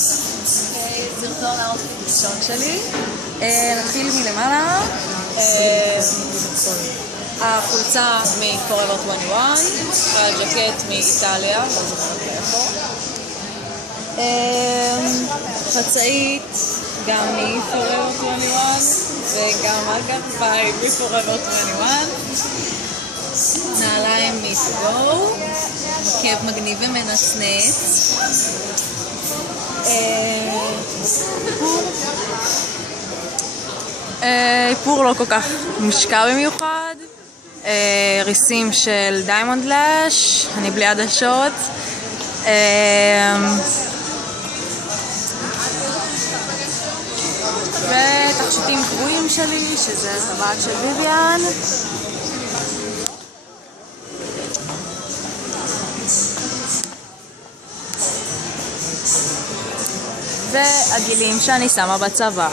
סרטון האוטפיט ראשון שלי. נתחיל מלמעלה. החולצה מ-Forever 21, הג'קט מאיטליה, לא זוכרת איפה. חצאית גם מ-Forever 21 וגם הגרביים מ-Forever 21. נעליים מ-To-Go, מקב מגניב ומנצנץ. איפור לא כל כך משקע במיוחד. ריסים של דיימונד לאש, אני בלי עדשות. ותכשיטים קבועים שלי, שזה טבעת של ויויאן. והגילים שאני שמה בצבא.